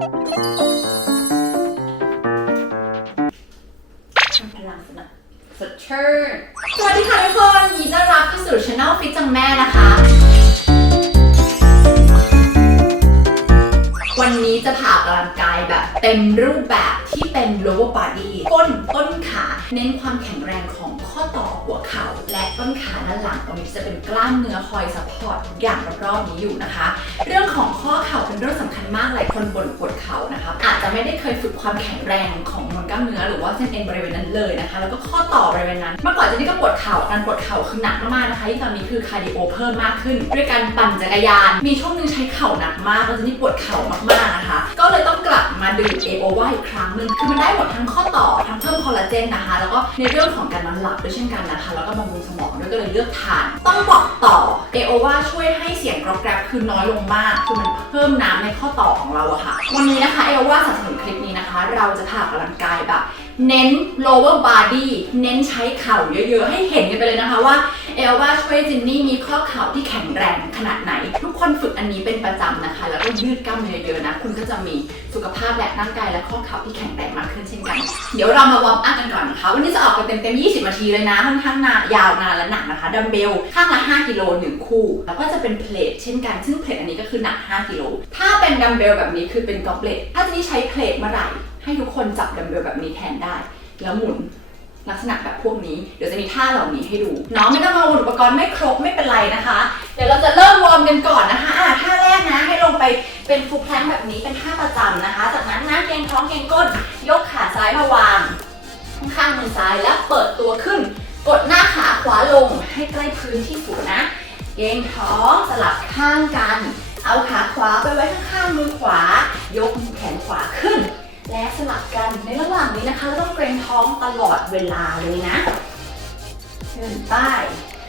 พลังสนับสดชื่นสวัสดีค่ะทุกคนยินดีต้อนรับเข้าสู่ช anel ฟิตจังแม่นะคะ วันนี้จะพาออกกำลังกายแบบเต็มรูปแบบที่เป็น lower body ก้นต้นขา เน้นความแข็งแรงของ อต่อหัวเข่าและต้นขาด้านหลังตรงนี้จะเป็นกล้ามเนื้อคอยซัพพอร์ตทุกอย่างรอบๆนี้อยู่นะคะ เรื่องของข้อเข่าเป็นเรื่องสำคัญมากหลายคนบ่นปวดเข่านะคะอาจจะไม่ได้เคยฝึกความแข็งแรงของมวลกล้ามเนื้อหรือว่าเส้นเอ็นบริเวณนั้นเลยนะคะ แล้วก็ข้อต่อบริเวณนั้น เมื่อก่อนจนนี่ก็ปวดเข่าการปวดเข่าคือหนักมากๆนะคะที่ตอนนี้คือคาร์ดิโอเพิ่มมากขึ้น ด้วยการปั่นจักรยาน มีช่วงหนึ่งใช้เข่าหนักมากแล้วจนนี่ปวดเข่ามากๆนะคะ ก็เลยต้องกลับมาดื่มเอโอวาอีกครั้งหนึ่งคือมันได้หมดทั้งข้อต่อทั้งเพิ่มคอลลาเจนนะคะ แล้วก็ในเรื่องของการนอนหลับด้วยเช่นกันนะคะ แล้วก็บำรุงสมองด้วยก็เลยเลือกทาน ต้องบอกต่อเอโอวาช่วยให้เสียงกรอบแกรบคือน้อยลงมาก คือมันเพิ่มน้ำในข้อต่อของเราอะค่ะ วันนี้นะคะเอโอวาสนับสนุนคลิปนี้นะคะ เราจะพาออกกำลังกายแบบ เน้น lower body เน้นใช้เข่าเยอะๆ ให้เห็นกันไปเลยนะคะว่าเอลว่าช่วยจินนี่มีข้อเข่าที่แข็งแรงขนาดไหน ทุกคนฝึกอันนี้เป็นประจำนะคะ แล้วก็ยืดกล้ามเนื้อเยอะๆนะ คุณก็จะมีสุขภาพและร่างกายและข้อเข่าที่แข็งแรงมากขึ้นเช่นกัน เดี๋ยวเรามาวอร์มอัพกันก่อนนะคะ วันนี้จะออกกันเต็มๆ20 นาทีเลยนะค่อนข้างนานยาวนานและหนักนะคะดัมเบลข้างละ 5 กิโลหนึ่งคู่ แล้วก็จะเป็นเพลทเช่นกัน ซึ่งเพลทอันนี้ก็คือหนัก 5 กิโลถ้าเป็นดัมเบลแบบนี้คือเป็นกอบเลตถ้าจะนี่ใช้เพลทเมื่อไหร่ ให้ทุกคนจับดัมเบลแบบนี้แทนได้ แล้วหมุนลักษณะแบบพวกนี้ เดี๋ยวจะมีท่าเหล่านี้ให้ดูเน้องไม่ต้องกังวลอุปกรณ์ไม่ครบไม่เป็นไรนะคะ เดี๋ยวเราจะเริ่มวอร์มกันก่อนนะคะอะท่าแรกนะให้ลงไปเป็นฟูลแพลงแบบนี้เป็นท่าประจำนะคะ จากนั้นนะเกรงท้องเกรงก้น ยกขาซ้ายมาวางข้างมือซ้ายแล้วเปิดตัวขึ้น กดหน้าขาขวาลงให้ใกล้พื้นที่สุดนะเกรงท้องสลับข้างกัน เอาขาขวาไปไว้ข้างๆมือขวา ยกแขนขวาขึ้น และสลับกันในระหว่างนี้นะคะต้องเกรงท้องตลอดเวลาเลยนะขึ้นไป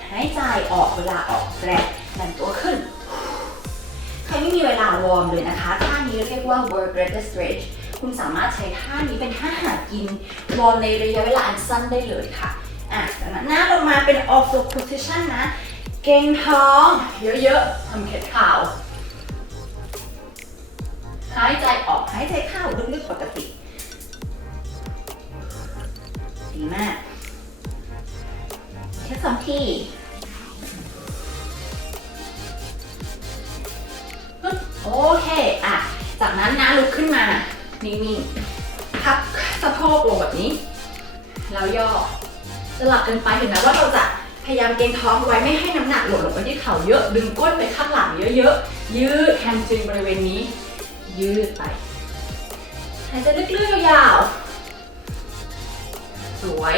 หายใจออกเวลาออกแรงดันตัวขึ้น ใครไม่มีเวลาวอร์มเลยนะคะ ท่านี้เรียกว่า work rate stretch คุณสามารถใช้ท่านี้เป็นท่าหากิน วอร์มในระยะเวลาอันสั้นได้เลยค่ะอะจากนั้นหน้าลงมาเป็น off the position นะ เกรงท้อง เยอะๆทำเข็ดข่าว หายใจออกหายใจเข้าลึกๆปกติดีมากแค่สองทีโอเคอะ จากนั้นนะลุกขึ้นมา นิ่งๆพับสะโพกลงแบบนี้ แล้วย่อสลับกันไปเห็นไหมว่าเราจะพยายามเกรงท้องไว้ไม่ให้น้ำหนักหล่นลงไปที่เข่าเยอะ ดึงก้นไปข้างหลังเยอะๆ ยืดแฮมสตริงบริเวณนี้ ยืดไปหายใจลึกๆยาวๆสวย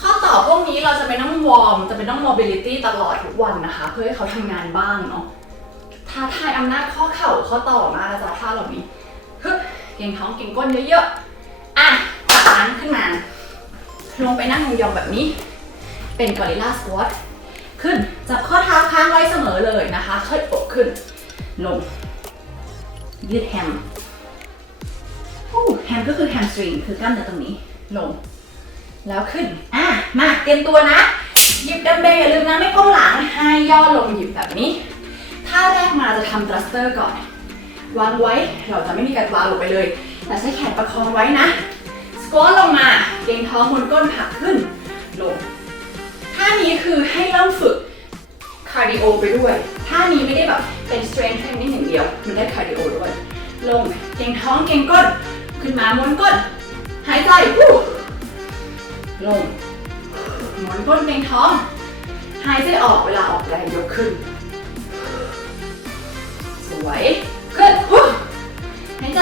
ข้อต่อพวกนี้เราจะไปต้องวอร์มจะไปต้อง mobility ตลอดทุกวันนะคะ เพื่อให้เขาทำงานบ้างเนาะท้าทายอำนาจข้อเข่าข้อต่อมากนะจ๊ะท่าเหล่านี้ฮึบเก่งท้องเก่งก้นเยอะๆ อะจากนั้นขึ้นมา ลงไปนั่งยองๆแบบนี้ เป็นกอริลลาสควอตขึ้น จับข้อเท้าค้างไว้เสมอเลยนะคะเชิดอกขึ้น ลง ยืดแฮมอู้แฮมก็คือแฮมสตริงคือกล้ามเนื้อตรงนี้ลง แล้วขึ้น อะ มาเตรียมตัวนะ หยิบดัมเบลอย่าลืมนะไม่ก้มหลังให้ย่อลงหยิบแบบนี้ท่าแรกมาจะทำทรัสเตอร์ก่อน วางไว้เราจะไม่มีการวางลงไปเลย แต่ใช้แขนประคองไว้นะสควอตลงมาเกรงท้องบนก้นผักขึ้นลงท่านี้คือให้เริ่มฝึก คาร์ดิโอไปด้วย ท่านี้ไม่ได้แบบเป็น strength training อย่างเดียว มันได้คาร์ดิโอด้วย ลงเกรงท้องเกรงก้น ขึ้นมาม้วนก้น หายใจลงม้วนก้นเกรงท้อง หายใจออกเวลาออกแรงยกขึ้น สวยขึ้นหายใจ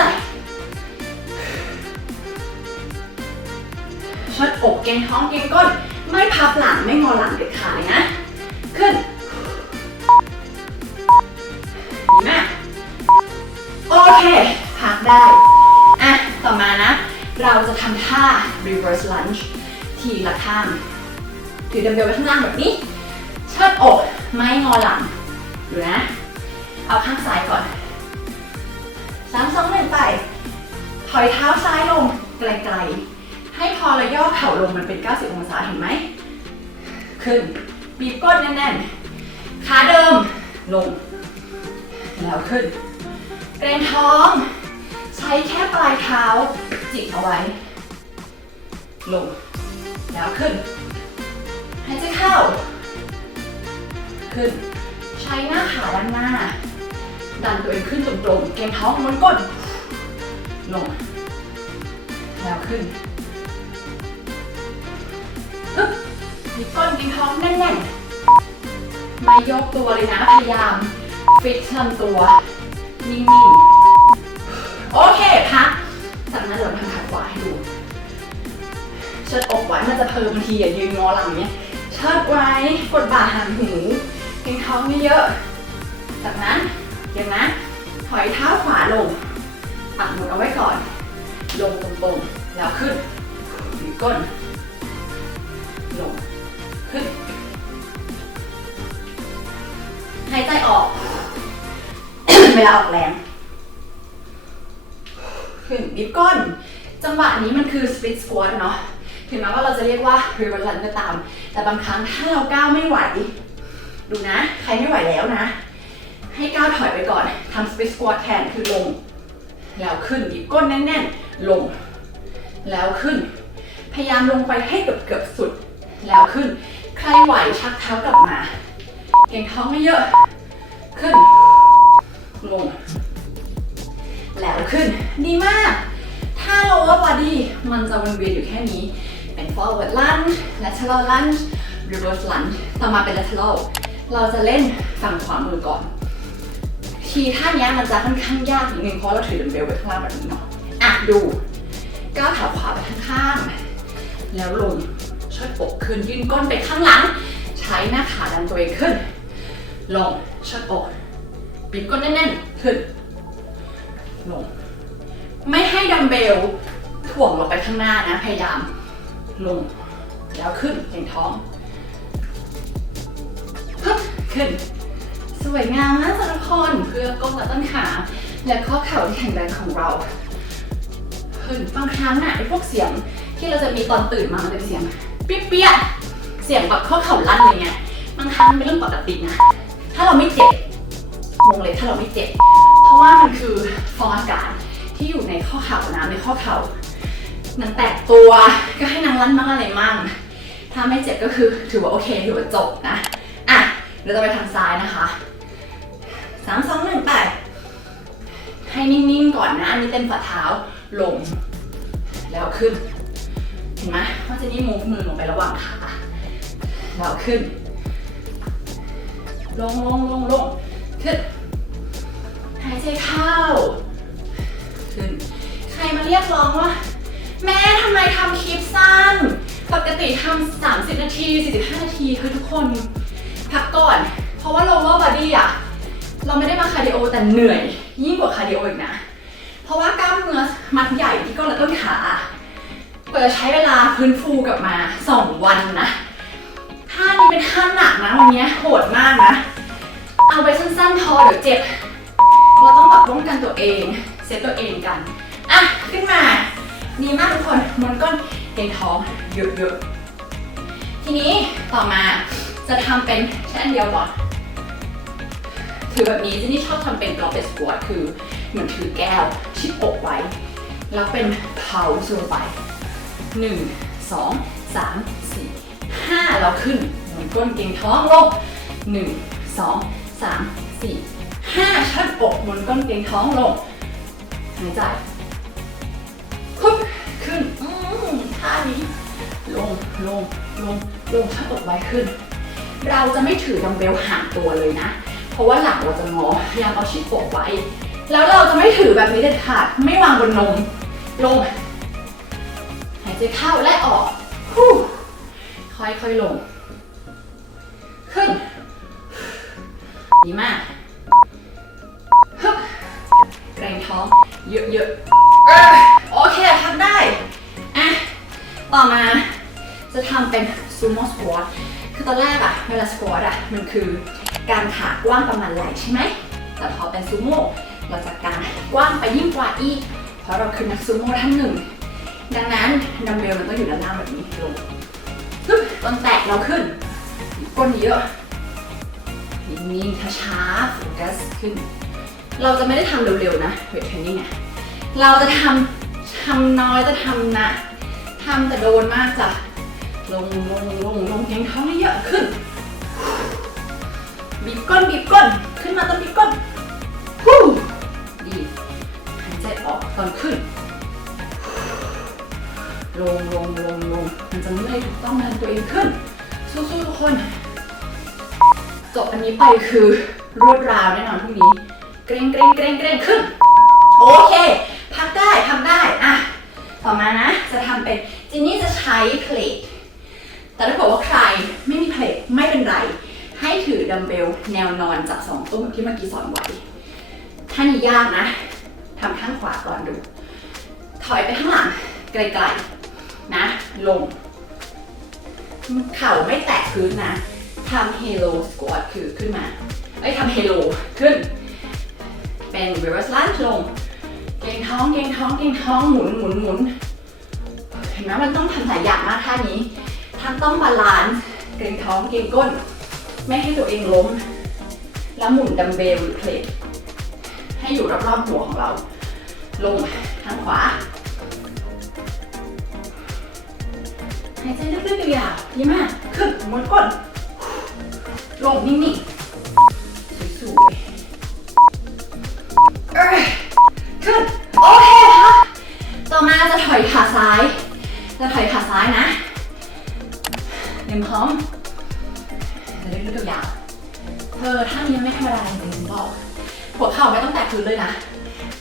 ชดอกเกรงท้องเกรงก้น ไม่พับหลังไม่งอหลังเด็ดขาดเลยนะ ขึ้น เคพักได้ อะ ต่อมานะ เราจะทำท่า reverse lunge ทีละข้าง ถือดัมเบลไว้ข้างล่างแบบนี้ เชิดอก ไม่งอหลังดูนะ เอาข้างซ้ายก่อนสามสองหนึ่งไป ถอยเท้าซ้ายลงไกลๆ ให้พอราย่อเข่าลงมันเป็น 90 องศาเห็นไหม ขึ้น บีบก้นแน่นๆ ขาเดิม ลง แล้วขึ้น เกรงท้องสช้แค่ปลายเท้า จิกเอาไว้ ลง แล้วขึ้น หายใจเข้า ขึ้น ใช้หน้าขาด้านหน้า ดันตัวเองขึ้นตรงๆ เกมท้องม้วนก้น ลง แล้วขึ้นฮึบมีก้นกินท้องแน่นๆ ไม่ยกตัวเลยนะ พยายาม ฟิตลำตัว นิ่งๆ โอเคพักจากนั้นเราทำขาขวาให้ดูเชิดอกไว้มันจะเพลินบางทีอย่ายืนงอหลังเนี้ยเชิดไว้กดบ่าหางหูเก่งท้องไม่เยอะ จากนั้นเดี๋ยวนะ ถอยเท้าขวาลงปักหมุดเอาไว้ก่อน ลงตรงๆแล้วขึ้นหรือก้น ลง ขึ้นหายใจออก วลาออกแรง ขึ้นบิดก้น จังหวะนี้มันคือ split squat เนาะ ถึงแม้ว่าเราจะเรียกว่า river run ก็ตาม แต่บางครั้งถ้าเราก้าวไม่ไหว ดูนะ ใครไม่ไหวแล้วนะ ให้ก้าวถอยไปก่อน ทำ split squat แทนคือลง แล้วขึ้นบีบก้นแน่นๆ ลง แล้วขึ้น พยายามลงไปให้เกือบเกือบๆสุด แล้วขึ้น ใครไหวชักเท้ากลับมา เก่งท้องไม่เยอะ ขึ้น ลง แล้วขึ้น ดีมาก ถ้า lower body มันจะวนเวียนอยู่แค่นี้ เป็น forward lunge lateral lunge reverse lunge ต่อมาเป็น lateral เราจะเล่นฝั่งขวามือก่อน ทีท่านี้มันจะค่อนข้างยากนิดนึงเพราะเราถือดัมเบลไว้ข้างล่างแบบนี้เนาะ อะดู ก้าวขาขวาไปข้างๆ แล้วลงเชิดอกขึ้นยื่นก้นไปข้างหลัง ใช้หน้าขาดันตัวเองขึ้น ลงเชิดอก บีบก้นแน่นๆขึ้นลงไม่ให้ดัมเบลถ่วงลงไปข้างหน้านะ พยายาม ลง แล้วขึ้นเก่งท้องฮึบขึ้น สวยงามมากสำหรับคนเพื่อก้มและต้นขา และข้อเข่าที่แข็งแรงของเราขึ้นบางครั้งน่ะไอ้พวกเสียงที่เราจะมีตอนตื่นมามันเป็นเสียงเปี้ยๆเสียงแบบข้อเข่าลั่นอะไรเงี้ยบางครั้งเป็นเรื่องปกตินะ ถ้าเราไม่เจ็บ วงเลยถ้าเราไม่เจ็บ เพราะว่ามันคือฟองอากาศที่อยู่ในข้อเข่านะในข้อเข่านังแตกตัวก็ให้นางลั่นบ้างอะไรมั่ง ถ้าไม่เจ็บก็คือถือว่าโอเคถือว่าจบนะ อะเราจะไปทางซ้ายนะคะสามสองหนึ่งไปให้นิ่งๆก่อนนะอันนี้เต็มฝ่าเท้าลง แล้วขึ้น เห็นไหมว่าจะนี่มูฟมือลงไประหว่างขาแล้วขึ้น ลงลงลงลงขึ้น กติทำ30 นาที 45 นาทีคือทุกคนพักก่อน เพราะว่า lower body อะเราไม่ได้มาคาร์ดิโอแต่เหนื่อย ยิ่งกว่าคาร์ดิโออีกนะ เพราะว่ากล้ามเนื้อมัดใหญ่ที่ก้นและต้นขากว่าจะใช้เวลาพื้นฟูกลับมา 2 วันนะท่านี้เป็นท่าหนักนะวันนี้โหดมากนะ เอาไปสั้นๆพอเดี๋ยวเจ็บ เราต้องแบบป้องกันตัวเอง เซฟตัวเองกัน อะ ขึ้นมา ดีมากทุกคนมวนก้น เก่งท้องเยอะๆ ทีนี้ต่อมาจะทำเป็นแค่นเดียวก่อนถือแบบนี้เจนนี่ชอบทำเป็นกรอบเบสสควอตคือเหมือนถือแก้วชิดอกไว้ แล้วเป็นเพาลงไปหนึ่งสองสามสี่ห้าแล้วขึ้นหมุนก้นเก่งท้องลงหนึ่งสองสามสี่ห้าชัดอกหมุนก้นเก่งท้องลงหายใจ ท่านี้ ลง ลง ลง ลงชัดอกไว้ขึ้น เราจะไม่ถือดัมเบลห่างตัวเลยนะ เพราะว่าหลังเราจะงอพยายามเอาชิดอกไว้ แล้วเราจะไม่ถือแบบนี้เด็ดขาด ไม่วางบนนม ลง หายใจเข้าและออกค่อยๆลง ขึ้น ดีมากฮึบเกรงท้อง เยอะๆโอเคทำได้ ต่อมาจะทำเป็นซูโม่สควอตคือตอนแรกอะเวลาสควอตอะมันคือการขากว้างประมาณไหล่ใช่ไหมแต่พอเป็นซูโม่เราจะการกว้างไปยิ่งกว่าอีก เพราะเราคือนักซูโม่ท่านหนึ่ง ดังนั้นดัมเบลมันต้องอยู่ด้านล่างแบบนี้ลงฮึบต้นแตกเราขึ้นก้นเยอะนิ่งๆช้าๆโฟกัสขึ้น เราจะไม่ได้ทำเร็วๆนะเวทเทรนนิ่งอะเราจะทำทำน้อยจะทำนะ ทำแต่โดนมากจ้ะ ลงลงลงลงเกงท้องให้เยอะขึ้น บีบก้นบีบก้น ขึ้นมาต้องบีบก้นฮู้ดีหายใจออกตอนขึ้น ลงลงลงลงมันจะเมื่อยถูกต้องดันตัวเองขึ้น สู้ๆทุกคน จบอันนี้ไปคือรวดราวแน่นอนพรุ่งนี้ เกรงเกรงเกรงเกรงขึ้น โอเค พักได้ทำได้อะ ต่อมานะ จะทำเป็นจินนี่จะใช้เพลทแต่ถ้าเกิดว่าใครไม่มีเพลทไม่เป็นไร ให้ถือดัมเบลแนวนอนจากสองตุ้มที่เมื่อกี้สอนไว้ ถ้านี่ยากนะทำข้างขวาก่อนดู ถอยไปข้างหลังไกลๆนะ ลง เข่าไม่แตะพื้นนะทำเฮโลสควอตคือขึ้นมา เอ้ยทำเฮโลขึ้น เป็น reverse lunge ลง เกรงท้องเกรงท้องเกรงท้องหมุนหมุนหมุนเห็นไหมมันต้องทำหลายอย่างมากท่านี้ ทั้งต้องบาลานซ์เกรงท้องเกรงก้น ไม่ให้ตัวเองล้ม แล้วหมุนดัมเบลหรือเพลทให้อยู่รอบๆหัวของเรา ลงทางขวาหายใจลึกๆยาวๆดีมาก ขึ้นม้วนก้นลงนิ่งๆ เตรียมพร้อมจะเล่นลูกยาวเธอถ้านี้ยังไม่ธรรมดาจริงๆบอกหัวเข่าไม่ต้องแตะพื้นเลยนะ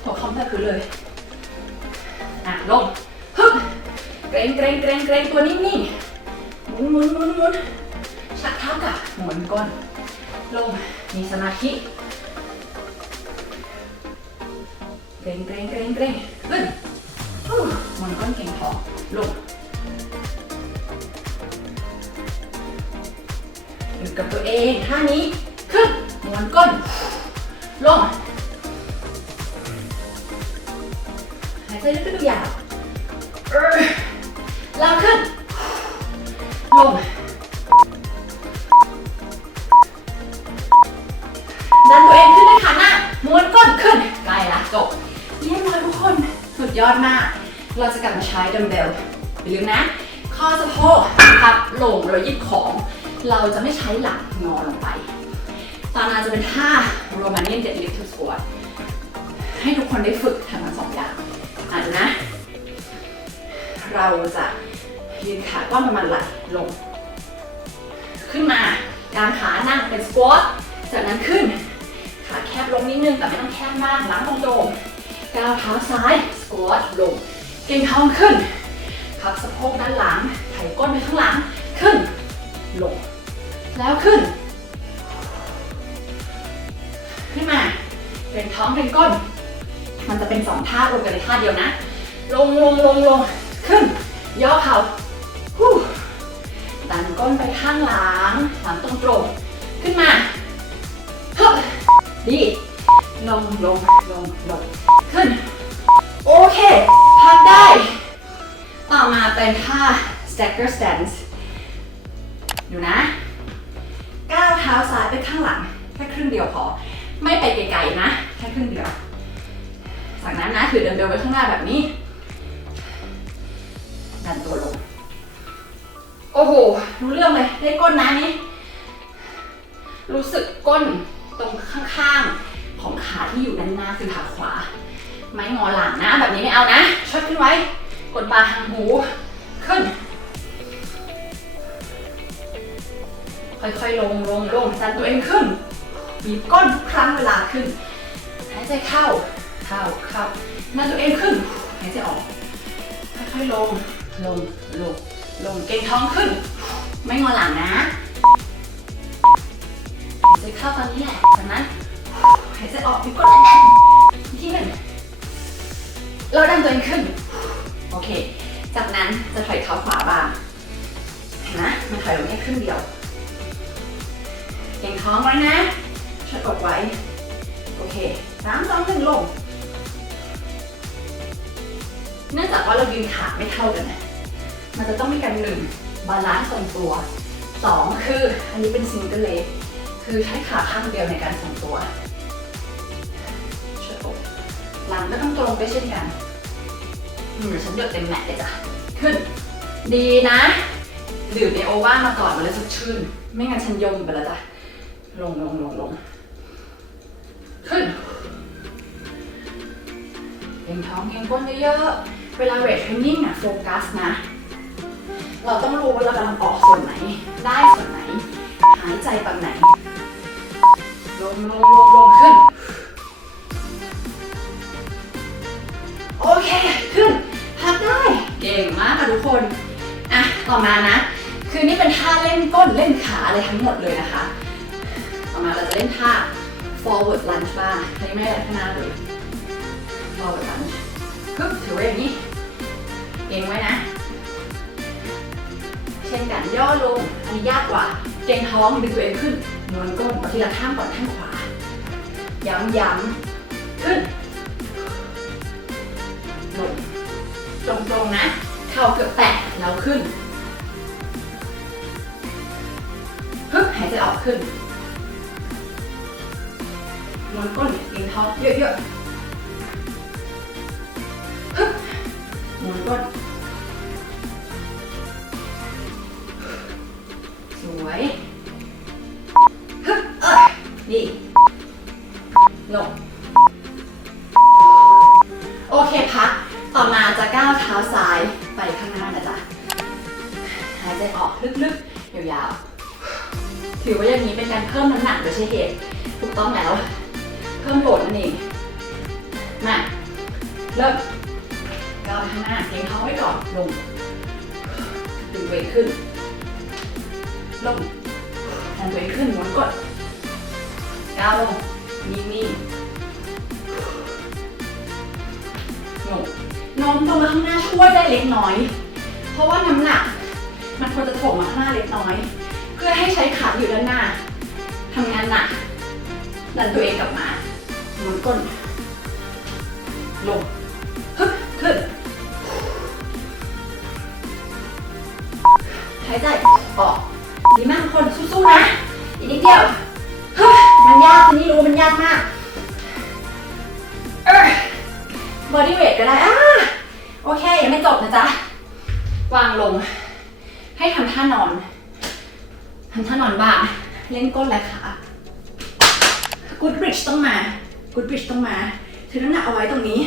หัวเข่าไม่แตะพื้นเลยอะลงฮึบเกรงเกรงเกรงเกรงตัวนิ่งๆหมุนหมุนหมุนหมุนชักเท้ากับหมุนก้นลงมีสมาธิเกรงเกรงเกรงเกรงขึ้นหมุนก้นเก่งท้อลง เองท่านี้ขึ้นม้วนก้น ลงหายใจลึกๆยาวล้วขึ้น ลง ดันตัวเองขึ้นด้วยขาหน้าม้วนก้นขึ้นใกล้ละจบเยี่ยมเลยทุกคน สุดยอดมาก เราจะกลับมาใช้ดัมเบลอย่าลืมนะ ข้อสะโพกพับลงแล้วหยิบของ เราจะไม่ใช้หลังงอลงไป ตอนนั้นจะเป็นท่า Romanian deadlift to squat ให้ทุกคนได้ฝึกทั้งสองอย่างอะดูนะ เราจะยืนขากว้างประมาณไหล่ลง ขึ้นมากางขานั่งเป็นสควอตจากนั้นขึ้น ขาแคบลงนิดนึงแต่ไม่ต้องแคบมากหลังตรงๆก้าวเท้าซ้ายสควอตลง เก่งท้องขึ้นพับสะโพกด้านหลังไถก้นไปข้างหลัง ขึ้นลง แล้วขึ้น ขึ้นมา เป็นท้องเป็นก้น มันจะเป็นสองท่ารวมกันในท่าเดียวนะ ลงลงลงลงขึ้น ย่อเข่าฮู้ดันก้นไปข้างหลังหลังตรงตรงขึ้นมาฮึบดีลงลงลงลงขึ้น โอเคพักได้ ต่อมาเป็นท่า stacker stance อยู่นะาวเท้าซ้ายไปข้างหลังแค่ครึ่งเดียวพอ ไม่ไปไกลๆนะแค่ครึ่งเดียว จากนั้นนะถือดัมเบลไว้ข้างหน้าแบบนี้ ดันตัวลง โอ้โห รู้เรื่องเลย ได้ก้นนะนี่ รู้สึกก้นตรงข้างๆ ของขาที่อยู่ด้านหน้าคือขาขวา ไม่งอหลังนะ แบบนี้ไม่เอานะชดขึ้นไว้ กดบาหางหู ขึ้น ค่อยๆ ลงลงลงดันตัวเองขึ้นบีบก้นทุกครั้งเวลาขึ้น หายใจเข้า เข้าเข้าดันตัวเองขึ้น หายใจออก ค่อยๆ ลง ลง ลง ลง เก่งท้องขึ้น ไม่งอหลังนะ หายใจเข้าตอนนี้แหละ จากนั้น หายใจออกบีบก้นแน่นๆที่หนึ่งเราดันตัวเองขึ้น โอเค จากนั้นจะถอยเท้าขวาบ้างเห็นไหมมันถอยลงแค่ครึ่งเดียว เก่งท้องไว้นะช่วยกดไว้ โอเคสามสองหนึ่งลง เนื่องจากว่าเรายืนขาไม่เท่ากันนะมันจะต้องมีการหนึ่งบาลานซ์ทรงตัวสองคืออันนี้เป็นซิงเกิลเลกคือใช้ขาข้างเดียวในการทรงตัวช่วยอกหลังก็ต้องตรงไปเช่นกันอืมฉันหยดเต็มแมทเลยจ้ะขึ้น ดีนะดื่มในโอว่ามาก่อนมันเลยสดชื่น ไม่งั้นฉันยมไปแล้วจ้ะ ลงลงลงลงขึ้นเก่งท้องเก่งก้นเยอะๆเวลาเวทเทรนนิ่งอะโฟกัสนะ เราต้องรู้ว่าเรากำลังออกส่วนไหน ได้ส่วนไหน หายใจแบบไหน ลงลงลงลงขึ้น โอเคขึ้นพักได้ เก่งมากค่ะทุกคน อะ ต่อมานะ คือนี่เป็นท่าเล่นก้นเล่นขาอะไรทั้งหมดเลยนะคะ อมาเราจะเล่นท่า forward lunge บ้างอันนี้ไม่ได้ข้างหน้าเลย forward lunge ปึ๊บถือไว้อย่างนี้เก่งไว้นะ เช่นกันย่อลง อันนี้ยากกว่า เกรงท้องดึงตัวเองขึ้นม้วนก้นเอาทีละข้างก่อนข้างขวา ย้ำย้ำขึ้นลงตรงๆนะ เข่าเกือบแตะแล้วขึ้นฮึบหายใจออกขึ้น นก้นเกรงท้องเยอะๆฮึบม้วนก้น สวยฮึบเอ้ยดีลงโอเคพัก ต่อมาจะก้าวเท้าซ้ายไปข้างหน้านะจ๊ะ หายใจออกลึกๆ ยาวๆ ถือว่าอย่างนี้เป็นการเพิ่มน้ำหนักโดยใช่เหตุถูกต้องแล้ว เพิ่มโหลดนั่นเองมาเริ่มก้าวไปข้างหน้าเกรงท้องไว้ก่อนลงดึงเวทขึ้นลงดันตัวเองขึ้นหมุนกดก้าวลงนิ่งๆโน้มโน้มตัวมาข้างหน้าช่วยได้เล็กน้อย เพราะว่าน้ำหนัก มันควรจะถ่วงมาข้างหน้าเล็กน้อย เพื่อให้ใช้ขาอยู่ด้านหน้าทำงานหนักดันตัวเองกลับมา หมุนก้น ลงฮึบขึ้น หายใจออก ดีมากทุกคนสู้ๆนะ อีกนิดเดียวฮ้ยมันยากทีนี้รู้มันยากมากบอดี้เวทก็ได้อ่าโอเค ยังไม่จบนะจ๊ะ วางลง ให้ทำท่านอนทำท่านอนบ้าง เล่นก้นและขา กูดบริดจ์ต้องมา กูดบริดจ์ต้องมาถือน้ำหนักเอาไว้ตรงนี้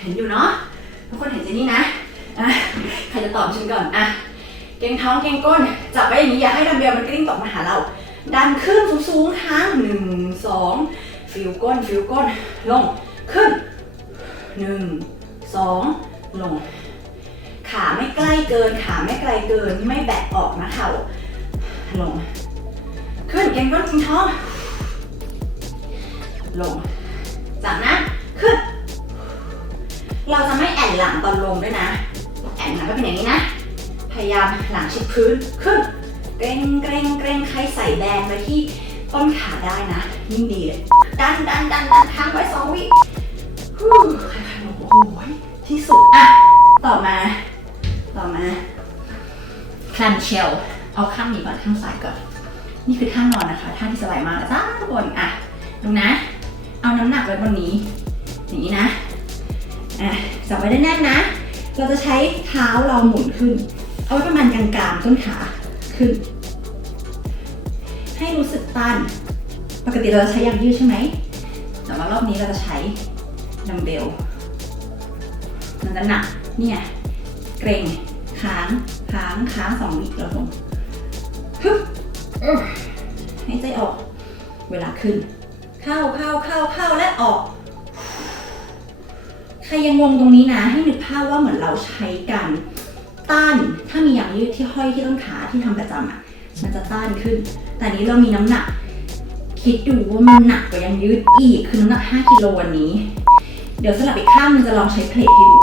เห็นอยู่เนาะทุกคนเห็นเจนี่นะอะใครจะตอบฉันก่อนอะเกรงท้องเกรงก้น จับไว้อย่างนี้อย่าให้ดัมเบลมันกลิ้งตกมาหาเรา ดันขึ้นสูงๆค้างหนึ่งสองฟิวก้นฟิวก้นลงขึ้นหนึ่งสองลง ขาไม่ใกล้เกิน ขาไม่ไกลเกินไม่แบะออกนะเข่าลง ขึ้นเกรงก้นเกงท้อง ลง จากนั้นขึ้น เราจะไม่แอนหลังตอนลงด้วยนะ แอนหลังก็เป็นอย่างนี้นะ พยายามหลังชิดพื้นขึ้น เกรงเกรงเกรงใครใส่แบนไว้ที่ต้นขาได้นะยิ่งดีเลยดันดันดันดันค้างไว้สองวิฮู้โอ้ยที่สุดอะต่อมา ต่อมาคลันเชลเอาข้างนี้ก่อนข้างซ้ายก่อน นี่คือท่านอนนะคะ ท่าที่สบายมากจ้าทุกคนอะดูนะ เอาน้ำหนักไว้บนนี้ อย่างนี้นะ อะจับไว้ได้แน่นนะ เราจะใช้เท้าเราหมุนขึ้น เอาไว้ประมาณกลางๆต้นขาขึ้น ให้รู้สึกต้านปกติเราจะใช้ยางยืดใช่ไหม แต่ว่ารอบนี้เราจะใช้ดัมเบล มันจะหนัก เนี่ย เกรงค้างค้างค้างสองวิเราลงฮึบให้ใจออก เวลาขึ้น เข้าเข้าเข้าเข้าและออก ใครยังงงตรงนี้นะ ให้นึกภาพว่าเหมือนเราใช้การต้านถ้ามีอย่างยืดที่ห้อยที่ต้นขาที่ทำประจำอะมันจะต้านขึ้น แต่นี้เรามีน้ำหนัก คิดดูว่ามันหนักกว่ายังยืดอีกคือน้ำหนัก5กิโลวันนี้ เดี๋ยวสลับอีกข้างมันจะลองใช้เพลทให้ดู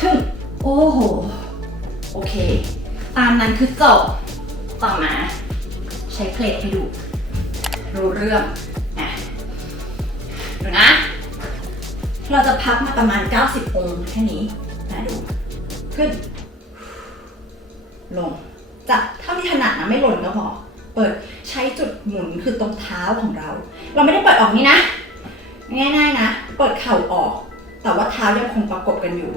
ขึ้นโอ้โหโอเค ตามนั้นคือจบต่อมาใช้เพลทให้ดูรู้เรื่อง ดูนะ เราจะพักมาประมาณ 90 องค์แค่นี้นะดู ขึ้น ลง จับเท่าที่ถนัดนะไม่หล่นก็พอ เปิดใช้จุดหมุนคือตรงเท้าของเรา เราไม่ได้เปิดออกนี่นะ ง่ายๆนะ เปิดเข่าออก แต่ว่าเท้ายังคงประกบกันอยู่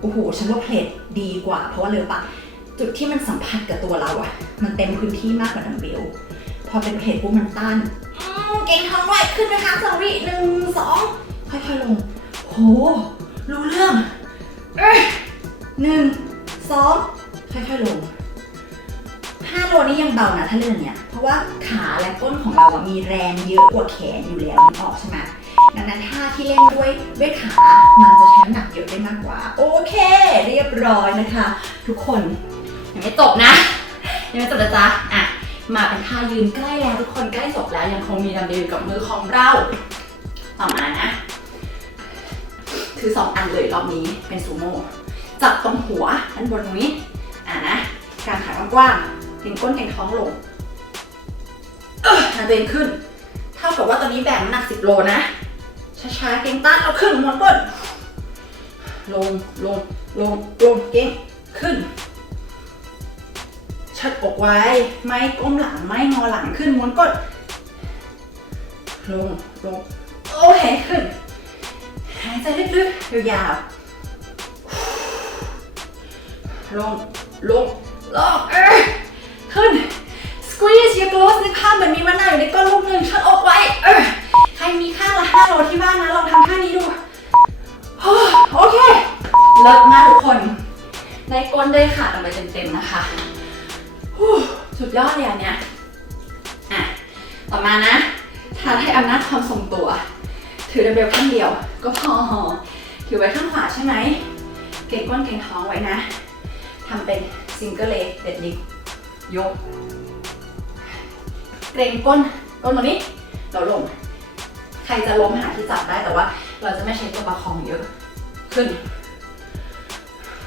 โอ้โหฉันว่าเพลทดีกว่า เพราะว่าเลยปะจุดที่มันสัมผัสกับตัวเราอะมันเต็มพื้นที่มากกว่าดัมเบล พอเป็นเพลทปุ๊บมันต้านอืมเก่งท้องไว้ขึ้นไปค้างสองวิหนึ่งสองค่อยๆลง โห รู้เรื่อง เอ้ยหนึ่งสองค่อยๆลง5โลนี่ยังเบานะถ้าเรื่องเนี้ย เพราะว่าขาและก้นของเราอะมีแรงเยอะกว่าแขนอยู่แล้วนึกออกใช่ไหมดังนั้นท่าที่เล่นด้วยด้วยขา มันจะใช้น้ำหนักเยอะได้มากกว่า โอเค เรียบร้อยนะคะ ทุกคนยังไม่จบนะ ยังไม่จบนะจ๊ะอะ มาเป็นท่ายืนใกล้แล้วทุกคนใกล้จบแล้วยังคงมีดัมเบลอยู่กับมือของเราต่อมานะคือสองอันเลยรอบนี้เป็นซูโม่จับตรงหัวด้านบนตรงนี้ อะนะการขากว้างๆเก่งก้นเก่งท้องลงหาตัวเองขึ้น เท่ากับว่าตอนนี้แบกน้ำหนัก10โลนะ ช้าๆ เก่งต้านเอาขึ้นหมดก้นลงลงลงลงเก่งขึ้น ชัดอกไว้ ไม่ก้มหลัง ไม่งอหลังขึ้นม้วนก้นลง ลง โอเคขึ้น หายใจลึกๆ ยาวๆ ลง ลง ลง เอ้ยขึ้น squeeze your glutes นึกภาพเหมือนมีมะนาวอยู่ในก้นลูกหนึ่งชัดอกไว้ เออ ใครมีข้างละ5โลที่บ้านนะลองทำท่านี้ดูโอเค เลิศมากทุกคนได้ก้นได้ขากันไปเต็มๆนะคะ สุดยอดเลยอันเนี้ยอะต่อมานะท้าให้อำนาจความทรงตัว ถือดัมเบลข้างเดียว ก็พอ ถือไว้ข้างขวาใช่ไหม เก่งก้นเก่งท้องไว้นะทำเป็นซิงเกิลเลเด็ดลิกยก เกรงก้นก้นตรงนี้ เราลง ใครจะล้มหาที่จับได้แต่ว่า เราจะไม่ใช้ตัวประคองเยอะ ขึ้น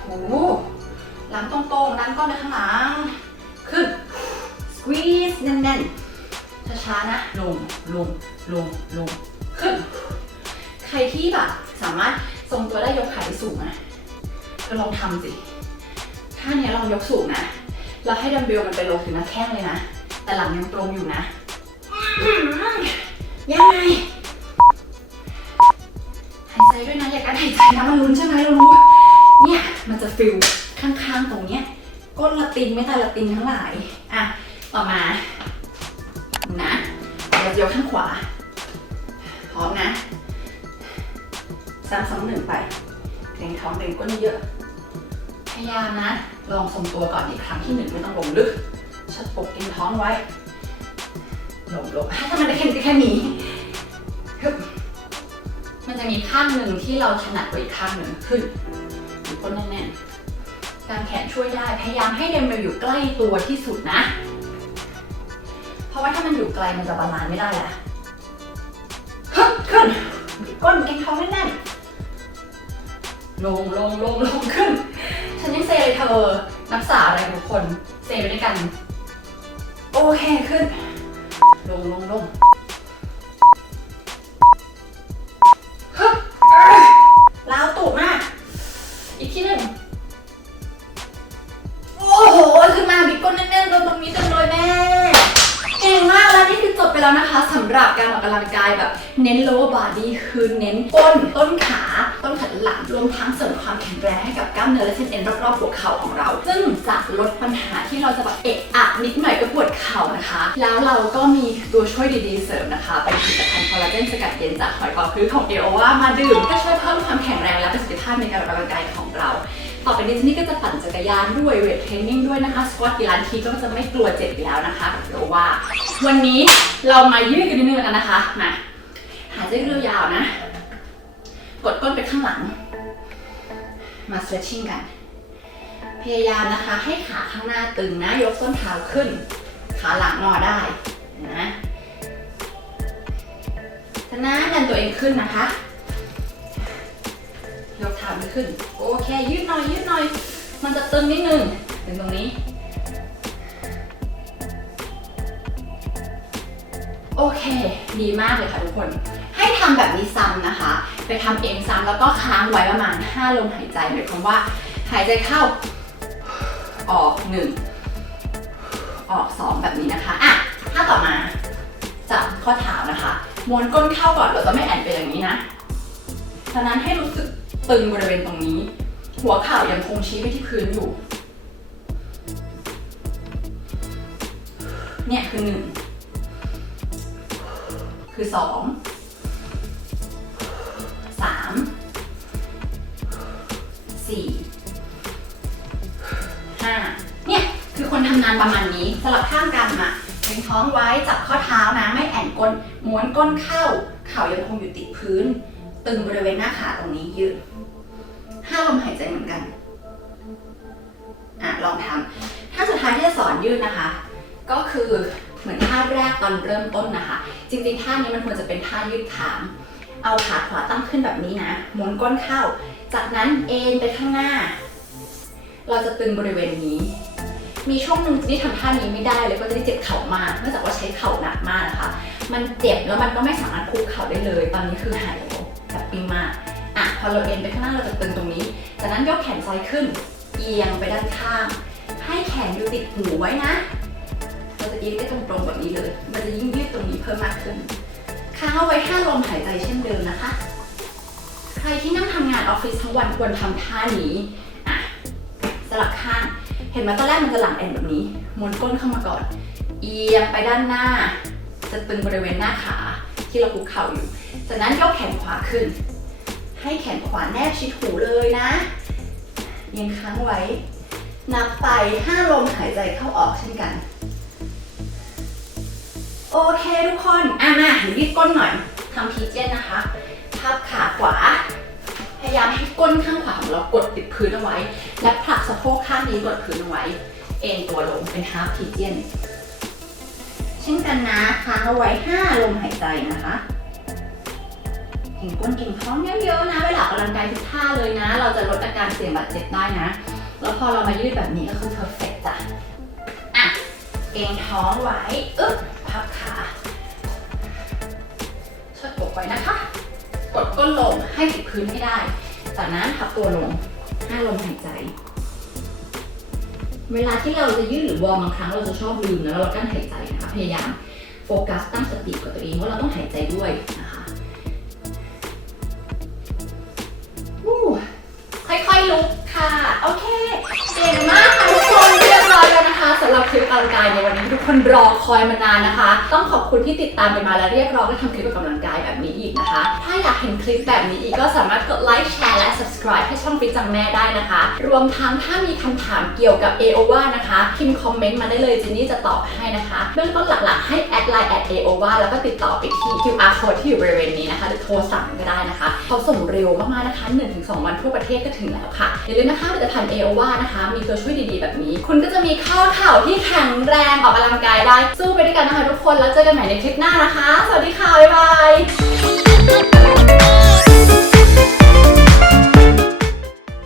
โอ้โหหลังตรงๆดันก้นไปข้างหลัง แน่นๆช้าๆนะ ลงลงลงลงขึ้น ใครที่แบบสามารถทรงตัวได้ยกขาได้สูงนะก็ลองทำสิท่าเนี้ยลองยกสูงนะแล้วให้ดัมเบลมันไปลงถึงหน้าแข้งเลยนะ แต่หลังยังตรงอยู่นะ ยังไงหายใจด้วยนะ อย่าการหายใจนะมันลุ้นใช่ไหมเรารู้ เนี่ย มันจะฟิลข้างๆตรงเนี้ยก้นละตินไม่แต่ละตินทั้งหลาย อะ ต่อมานะเราจะยกข้างขวา พร้อมนะสามสองหนึ่งไปเกรงท้องเกรงก้นเยอะ พยายามนะ ลองทรงตัวก่อนอีกครั้งที่หนึ่งไม่ต้องลงลึก ชัดปกกรงท้องไว้ลงลงถ้ามันได้แค่นี้แค่นี้มันจะมีข้างหนึ่งที่เราถนัดกว่าอีกข้างหนึ่งขึ้นอยู่ก้นแน่นการแขนช่วยได้ พยายามให้เดมเบลอยู่ใกล้ตัวที่สุดนะ เพราะว่าถ้ามันอยู่ไกลมันจะบาลานซ์ไม่ได้แหละฮึบขึ้นก้นกรงท้องแน่นๆลงลงลงลงขึ้น ฉันยังเซเลยเธอ นักษาอะไรทุกคนเซไปด้วยกัน โอเคขึ้น ลงลงลงฮึบล้าวตูดมาก อีกทีหนึ่งโอ้โห ขึ้นมาบิ๊กก้นแน่นๆโดนตรงนี้จังเลยแม่ แล้วนี่คือจบไปแล้วนะคะสำหรับการออกกำลังกายแบบเน้น lower body คือเน้นก้นต้นขาต้นขาหลังรวมทั้งเสริมความแข็งแรงให้กับกล้ามเนื้อและเส้นเอ็นรอบๆหัวเข่าของเรา ซึ่งจะลดปัญหาที่เราจะแบบเอะอะนิดหน่อยก็ปวดเข่านะคะ แล้วเราก็มีตัวช่วยดีๆเสริมนะคะเป็นผลิตภัณฑ์คอลลาเจนสกัดเย็นจากหอยกอพื้นของเอโอว่ามาดื่มก็ช่วยเพิ่มความแข็งแรงและประสิทธิภาพในการออกกำลังกายของเราต่อไปนี้เจนนี่ก็จะปั่นจักรยานด้วยเวทเทรนนิ่งด้วยนะคะสควอตกี่ล้าทีก็จะไม่กลัวเจ็บอีกแล้วนะคะเดี๋ยวว่า วันนี้เรามายืดกันนิดนึงแล้วกันนะคะมาหายใจเรียวยาวนะ กดก้นไปข้างหลัง มา stretching กัน พยายามนะคะให้ขาข้างหน้าตึงนะ ยกส้นเท้าขึ้น ขาหลังงอได้นะชนะดันตัวเองขึ้นนะคะ ยกเท้าขึ้น โอเค ยืดหน่อยยืดหน่อย มันจะตึงนิดนึงถึงตรงนี้ โอเค ดีมากเลยค่ะทุกคน ให้ทำแบบนี้ซ้ำนะคะ ไปทำเองซ้ำแล้วก็ค้างไว้ประมาณ 5 ลมหายใจหมายความว่า หายใจเข้า ออก 1 ออก 2 แบบนี้นะคะ อะ ถ้าต่อมาจับข้อเท้านะคะม้วนก้นเข้าก่อนเราจะไม่แอนไปอย่างนี้นะจากนั้นให้รู้สึกตึงบริเวณตรงนี้ หัวเข่ายังคงชี้ไปที่พื้นอยู่ เนี่ยคือหนึ่ง คือสองสามสี่ห้าเนี่ย คือคนทำงานประมาณนี้สลับข้างกันมาเล็งท้องไว้จับข้อเท้านะไม่แอนก้นม้วนก้นเข้า เข่ายังคงอยู่ติดพื้น ตึงบริเวณหน้าขาตรงนี้ยืดห้าลมหายใจเหมือนกันอะลองทำท่าสุดท้ายที่จะสอนยืดนะคะ ก็คือ เหมือนท่าแรกตอนเริ่มต้นนะคะ จริงๆท่านี้มันควรจะเป็นท่ายืดขาเอาขาขวาตั้งขึ้นแบบนี้นะหมุนก้นเข้า จากนั้นเอ็นไปข้างหน้า เราจะตึงบริเวณนี้ มีช่วงหนึ่งที่ทำท่านี้ไม่ได้เลยก็จะได้เจ็บเข่ามากเนื่องจากว่าใช้เข่าหนักมากนะคะ มันเจ็บแล้วมันก็ไม่สามารถคุกเข่าได้เลย ตอนนี้คือหายแล้วแบบปีมากอะพอเราเอ็นไปข้างหน้าเราจะตึงตรงนี้ จากนั้นยกแขนซ้ายขึ้น เอียงไปด้านข้าง ให้แขนอยู่ติดหูไว้นะ เราจะยืดได้ตรงๆแบบนี้เลย มันจะยิ่งยืดตรงนี้เพิ่มมากขึ้น ค้างเอาไว้ห้าลมหายใจเช่นเดิมนะคะ ใครที่นั่งทำงานออฟฟิศทั้งวันควรทำท่านี้อะสลับข้าง เห็นไหมตอนแรกมันจะหลังแอนแบบนี้ม้วนก้นเข้ามาก่อน เอียงไปด้านหน้า จะตึงบริเวณหน้าขาที่เราคุกเข่าอยู่ จากนั้นยกแขนขวาขึ้น ให้แขนขวาแนบชิดหูเลยนะ ยังค้างไว้ นับไปห้าลมหายใจเข้าออกเช่นกัน โอเคทุกคนอะมาหนูยืดก้นหน่อยทำพีเจนนะคะทับขาขวา พยายามให้ก้นข้างขวาของเรากดติดพื้นเอาไว้ และผลักสะโพกข้างนี้กดพื้นเอาไว้ เอ็นตัวลงเป็นฮาร์ p พีเจนเช่นกันนะค้างเอาไว้ 5 ลมหายใจนะคะเก่งก้นก่งท้องเยอะๆนะ เวลาออกกำลังกายทุกท่าเลยนะ เราจะลดอาการเสี่ยงบาดเจ็บได้นะ แล้วพอเรามายืดแบบนี้ก็คือ perfect จ้ะอะเก่งท้องไว้ อึ๊บ พับขาเชิดอกไว้นะคะ กดก้นลงให้ติดพื้นให้ได้ จากนั้นพับตัวลงห้าลมหายใจ เวลาที่เราจะยืดหรือวอร์มบางครั้งเราจะชอบลืมนะแล้วเรากั้นหายใจนะคะ พยายามโฟกัสตั้งสติกับตัวเองว่าเราต้องหายใจด้วยนะคะค่อยๆลุกค่ะ โอเค เก่งมาก แล้วนะคะสำหรับคลิปออกกำลังกายในวันนี้ทุกคนรอคอยมานานนะคะ ต้องขอบคุณที่ติดตามกันมาและเรียกร้องให้ทำคลิปออกกำลังกายแบบนี้อีกนะคะ ถ้าอยากเห็นคลิปแบบนี้อีกก็สามารถกดไลค์แชร์และ subscribe ให้ช่องฟิตจังแม่ได้นะคะ รวมทั้งถ้ามีคำถามเกี่ยวกับ AOVA นะคะพิมพ์คอมเมนต์มาได้เลยจินนี่จะตอบให้นะคะเบื้องต้นหลักๆให้แอดไลน์แอด AOVA แล้วก็ติดต่อไปที่ QR code ที่อยู่บริเวณนี้นะคะหรือโทรสั่งก็ได้นะคะเขาส่งเร็วมากๆนะคะ1-2วันทั่วประเทศก็ถึงแล้วค่ะอย่าลืมนะคะผลิตภัณฑ์ AOVA นะคะ มีตัวช่วยดีๆแบบนี้ คุณก็จะมีข้อเข่าที่แข็งแรงออกกำลังกายได้ สู้ไปด้วยกันนะคะทุกคน แล้วเจอกันใหม่ในคลิปหน้านะคะ สวัสดีค่ะ บ๊ายบาย